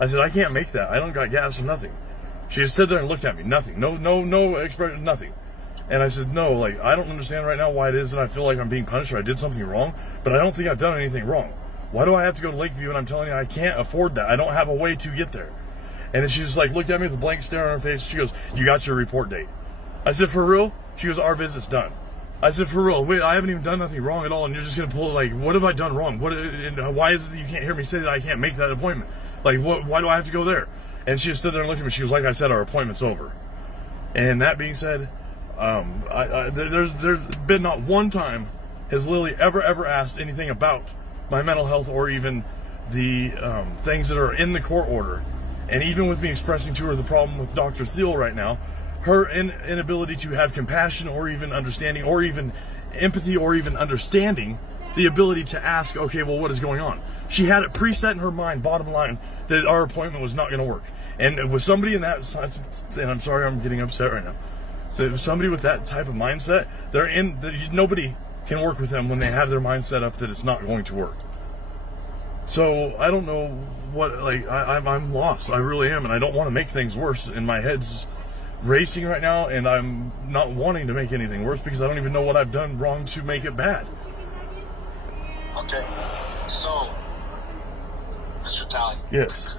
I said, I can't make that. I don't got gas or nothing. She just stood there and looked at me. Nothing. No expression, nothing. And I said, no, like, I don't understand right now why it is that I feel like I'm being punished or I did something wrong, but I don't think I've done anything wrong. Why do I have to go to Lakeview and I'm telling you I can't afford that? I don't have a way to get there. And then she just like looked at me with a blank stare on her face. She goes, you got your report date. I said, for real? She goes, our visit's done. I said, for real? Wait, I haven't even done nothing wrong at all, and you're just going to pull, like, what have I done wrong? Why is it that you can't hear me say that I can't make that appointment? Like, why do I have to go there? And she just stood there and looked at me. She was like, I said, our appointment's over. And that being said, there's been not one time has Lily ever asked anything about my mental health or even the things that are in the court order. And even with me expressing to her the problem with Dr. Thiel right now, her inability to have compassion or even understanding or even empathy or even understanding the ability to ask, okay, well, what is going on? She had it preset in her mind, bottom line, that our appointment was not going to work. And with somebody in that, and I'm sorry I'm getting upset right now, that somebody with that type of mindset, nobody can work with them when they have their mind set up that it's not going to work. So I don't know what, like, I'm lost. I really am, and I don't want to make things worse. And my head's racing right now, and I'm not wanting to make anything worse because I don't even know what I've done wrong to make it bad. Okay, so, Mr. Talley. Yes.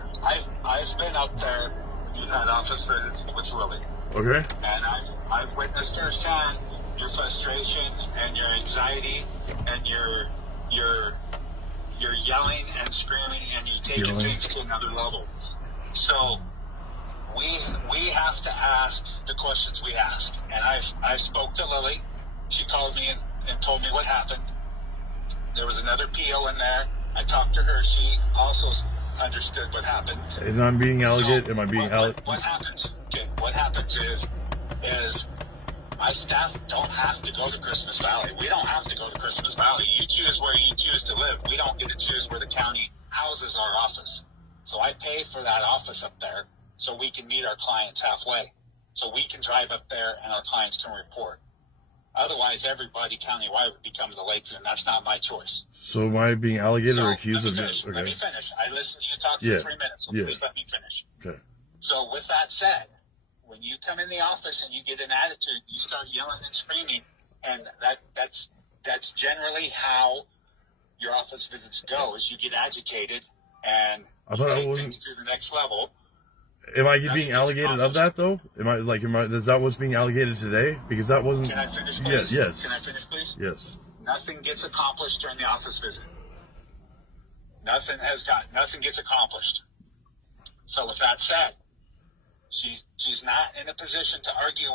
I've been up there. You've had office visits with Willie. Okay. And I've witnessed firsthand your frustration and your anxiety and your yelling and screaming, and you taking things to another level. So we have to ask the questions we ask. And I've spoke to Lily. She called me and told me what happened. There was another PO in there. I talked to her. She also understood what happened. And I'm being alligated. So am I being alligated? What happens? Okay, what happens is my staff don't have to go to Christmas Valley. We don't have to go to Christmas Valley. You choose where you choose to live. We don't get to choose where the county houses our office. So I pay for that office up there so we can meet our clients halfway. So we can drive up there and our clients can report. Otherwise, everybody countywide would be coming to Lakeview, and that's not my choice. So am I being alligated or accused of it? Okay. Let me finish. I listened to you talk for 3 minutes, so please let me finish. Okay. So with that said, when you come in the office and you get an attitude, you start yelling and screaming, and that's generally how your office visits go, is you get agitated and take things to the next level. Am I being alligated of that though? Is that what's being alligated today? Because that wasn't. Can I finish, please? Yes. Can I finish, please? Yes. Nothing gets accomplished during the office visit. Nothing gets accomplished. So with that said, she's not in a position to argue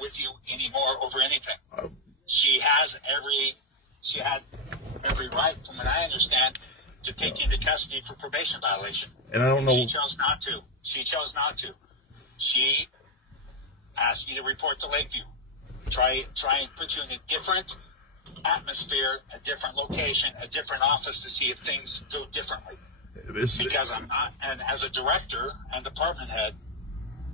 with you anymore over anything. She had every right, from what I understand, to take you into custody for probation violation. And I don't know. She chose not to. She asked you to report to Lakeview. Try and put you in a different atmosphere, a different location, a different office to see if things go differently. Because I'm not, and as a director and department head,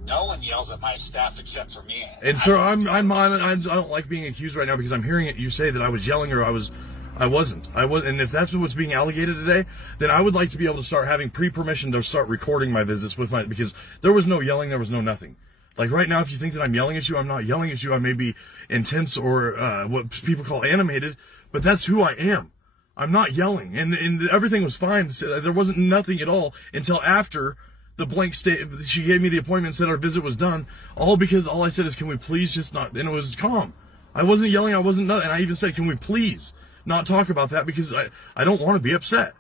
no one yells at my staff except for me. And sir, I don't like being accused right now because I'm hearing it. You say that I was yelling or I wasn't. And if that's what's being alligated today, then I would like to be able to start having pre-permission to start recording my visits because there was no yelling, there was no nothing. Like right now, if you think that I'm yelling at you, I'm not yelling at you. I may be intense or what people call animated, but that's who I am. I'm not yelling, and everything was fine. There wasn't nothing at all until after the blank state. She gave me the appointment, said our visit was done, all because all I said is, can we please just not, and it was calm. I wasn't yelling, I wasn't nothing, and I even said, can we please not talk about that because I don't want to be upset.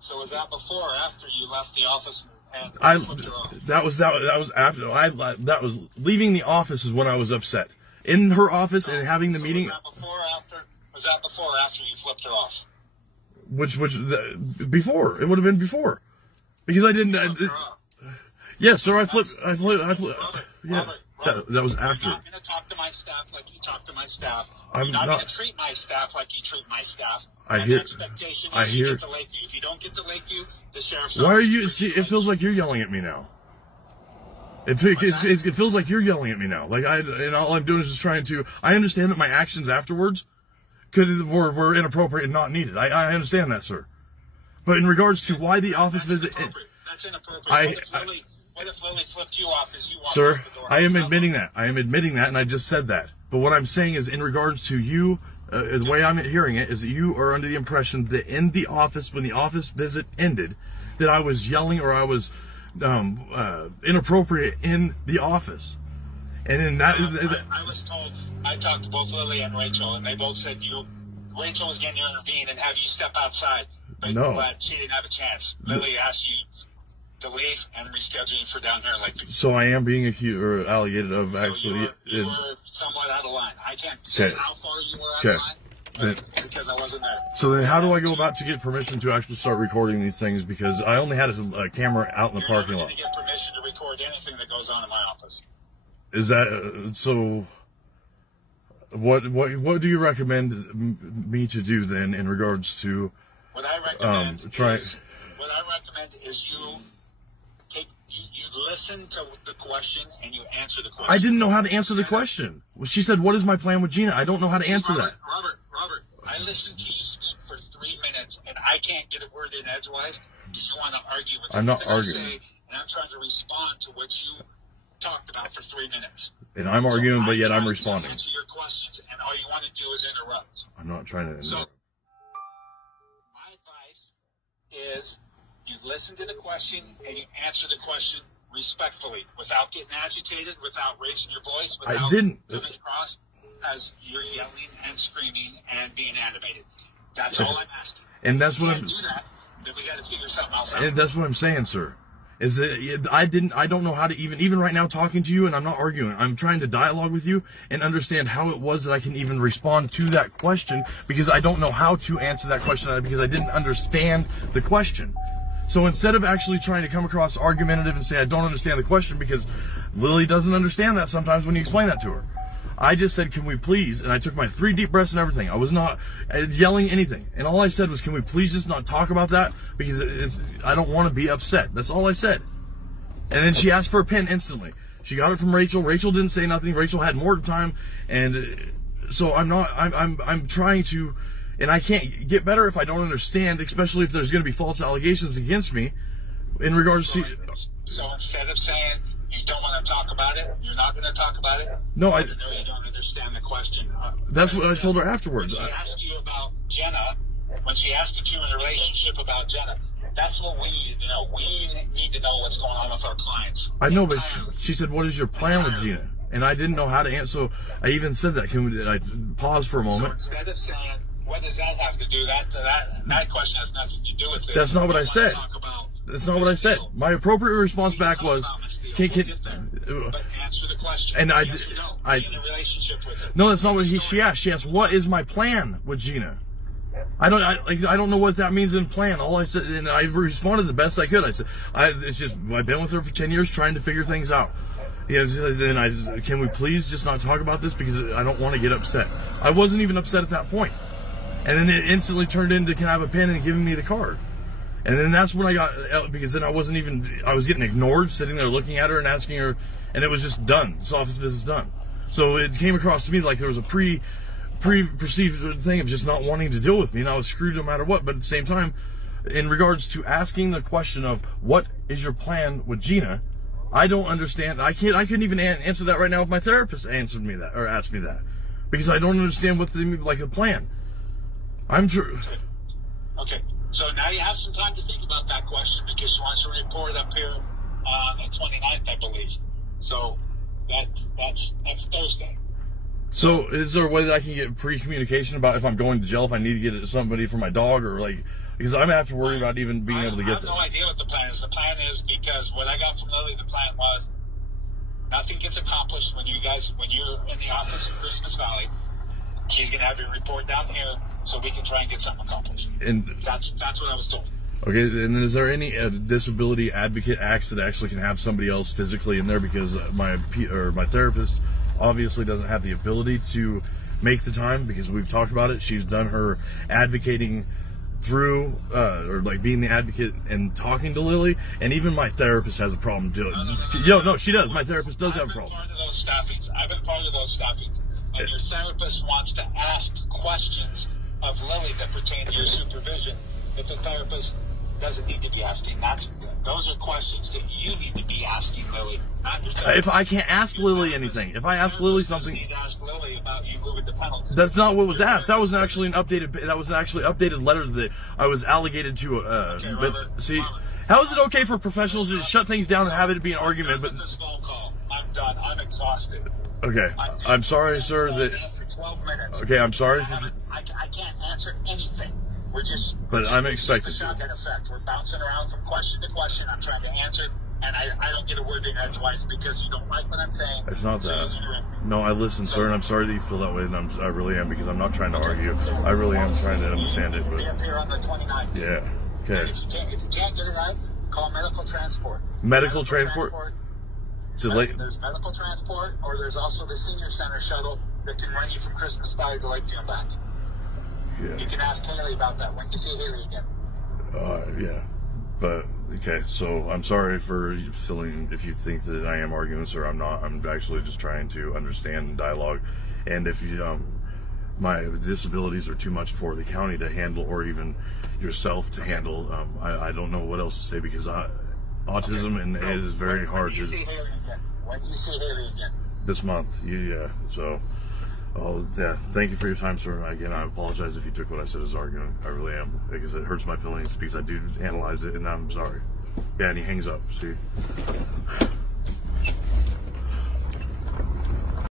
So was that before or after you left the office and flipped her off? That was after. That was leaving the office is when I was upset. In her office and having the meeting. Was that before or after you flipped her off? Before. It would have been before. Because I didn't. Yes, sir. I flipped. Yeah. That was after. You're not going to talk to my staff like you talk to my staff. I'm You're not going to treat my staff like you treat my staff. I hear. The expectation is you get to Lakeview. If you don't get to Lakeview, the sheriff's office. Why are you? See, it feels like you're yelling at me now. It feels like you're yelling at me now. Like and all I'm doing is just trying to. I understand that my actions afterwards were inappropriate and not needed. I understand that, sir. But in regards to why the office visit. That's inappropriate. What if Lily flipped you off as you walked Sir, out the door? I am admitting that. I am admitting that, and I just said that. But what I'm saying is, in regards to you, the way I'm hearing it is that you are under the impression that in the office, when the office visit ended, that I was yelling or I was inappropriate in the office. And in that, I was told, I talked to both Lily and Rachel, and they both said Rachel was going to intervene and have you step outside, but she didn't have a chance. Lily asked you to leave and reschedule you for down here. So I am being accused or alleged of actually. You were somewhat out of line. I can't say how far you were out of line because I wasn't there. So then how do I go about to get permission to actually start recording these things? Because I only had a camera out in the parking lot. You're not going to get permission to record anything that goes on in my office. Is that so? What do you recommend me to do then in regards to? What I recommend is you listen to the question and you answer the question. I didn't know how to answer the question. She said, "What is my plan with Gina?" I don't know how to answer that. Robert, I listened to you speak for 3 minutes and I can't get a word in edgewise because you want to argue with me. I'm not arguing. And I'm trying to respond to what you talked about for 3 minutes. And I'm arguing, but yet I'm responding. Answer your questions, and all you want to do is interrupt. I'm not trying to interrupt. So, my advice is you listen to the question and you answer the question respectfully, without getting agitated, without raising your voice, without coming across as you're yelling and screaming and being animated. That's all I'm asking. And that's what I'm. Then we got to figure something else out. And that's what I'm saying, sir. Is that I don't know how to even right now talking to you, and I'm not arguing. I'm trying to dialogue with you and understand how it was that I can even respond to that question, because I don't know how to answer that question because I didn't understand the question. So instead of actually trying to come across argumentative and say I don't understand the question, because Lily doesn't understand that sometimes when you explain that to her, I just said, can we please, and I took my 3 deep breaths and everything. I was not yelling anything. And all I said was, can we please just not talk about that? Because I don't want to be upset. That's all I said. And then she asked for a pen instantly. She got it from Rachel. Rachel didn't say nothing. Rachel had more time. And so I'm trying to, and I can't get better if I don't understand, especially if there's going to be false allegations against me in regards to. So instead of saying, you don't want to talk about it, you're not going to talk about it? No, I know you don't understand the question. That's what I told her afterwards. When she asked you about Jenna, when she asked if you were in a relationship about Jenna, that's what we need to know. We need to know what's going on with our clients. I know, but she said, what is your plan with Gina? And I didn't know how to answer, so I even said that. I pause for a moment? So instead of saying, what does that have to do? That question has nothing to do with it. That's not what I said. That's not what I said. My appropriate response back was, but answer the question. And in a relationship with her. No, that's not what she asked. She asked, what is my plan with Gina? I don't know what that means in plan. All I said, and I responded the best I could. I said, I've been with her for 10 years trying to figure things out. Then can we please just not talk about this, because I don't want to get upset. I wasn't even upset at that point. And then it instantly turned into, can I have a pen, and giving me the card. And then that's when I got, because then I was getting ignored, sitting there looking at her and asking her, and it was just done. This office visit's done. So it came across to me like there was a perceived thing of just not wanting to deal with me, and I was screwed no matter what. But at the same time, in regards to asking the question of what is your plan with Gina, I don't understand. I couldn't even answer that right now if my therapist answered me that or asked me that, because I don't understand what the plan. I'm true. Okay. So now you have some time to think about that question, because she wants to report up here on the 29th, I believe. So that's next Thursday. So is there a way that I can get pre-communication about if I'm going to jail, if I need to get somebody for my dog, or because I'm going to have to worry about even being able to get there. I have no idea what the plan is. The plan is, because what I got from Lily, the plan was nothing gets accomplished when you're in the office in Christmas Valley. She's going to have you report down here so we can try and get something accomplished. And that's what I was told. Okay, and then is there any disability advocate acts that actually can have somebody else physically in there? Because my therapist obviously doesn't have the ability to make the time, because we've talked about it. She's done her advocating through, being the advocate and talking to Lily, and even my therapist has a problem doing it. No, she does. My therapist does have a problem. I've been part of those staffings. And your therapist wants to ask questions of Lily that pertain to your supervision that the therapist doesn't need to be asking. That's Those are questions that you need to be asking Lily, not yourself. If I can't ask Lily anything, if I ask Lily something, you need to ask Lily about you moving to Pendleton. that's not what was asked. That was actually an updated. That was an actually updated letter that I was allocated to. Okay, but Robert, see, Robert. how is it okay for professionals to just shut things down and have it be an argument? But This phone call. I'm done. I'm exhausted. okay, I'm sorry, sir. That For 12 minutes. okay, I'm sorry. I can't answer anything. We're just. But I'm it's expected just a to. shotgun effect. We're bouncing around from question to question. I'm trying to answer, and I don't get a word in edgewise because you don't like what I'm saying. It's not so that. you interrupt me. No, I listen, sir, and I'm sorry that you feel that way, and I really am, because I'm not trying to argue. I really am trying to understand it, Be but up here on the 29th. yeah. And Okay. if you can't get it right, call medical transport. Medical transport? It's late. There's medical transport, or there's also the senior center shuttle that can run you from Christmas Valley to Lakeview and back. Yeah. You can ask Haley about that when you see Haley again. Yeah. But okay, so I'm sorry for feeling if you think that I am arguing, sir. I'm not. I'm actually just trying to understand dialogue, and if you my disabilities are too much for the county to handle, or even yourself to handle, I don't know what else to say, because autism and it is very hard When do you to. see Haley again? When do you see Haley again? This month, yeah. So, yeah. Thank you for your time, sir. Again, I apologize if you took what I said as arguing. I really am, because it hurts my feelings, because I do analyze it, and I'm sorry. Yeah, and he hangs up. See.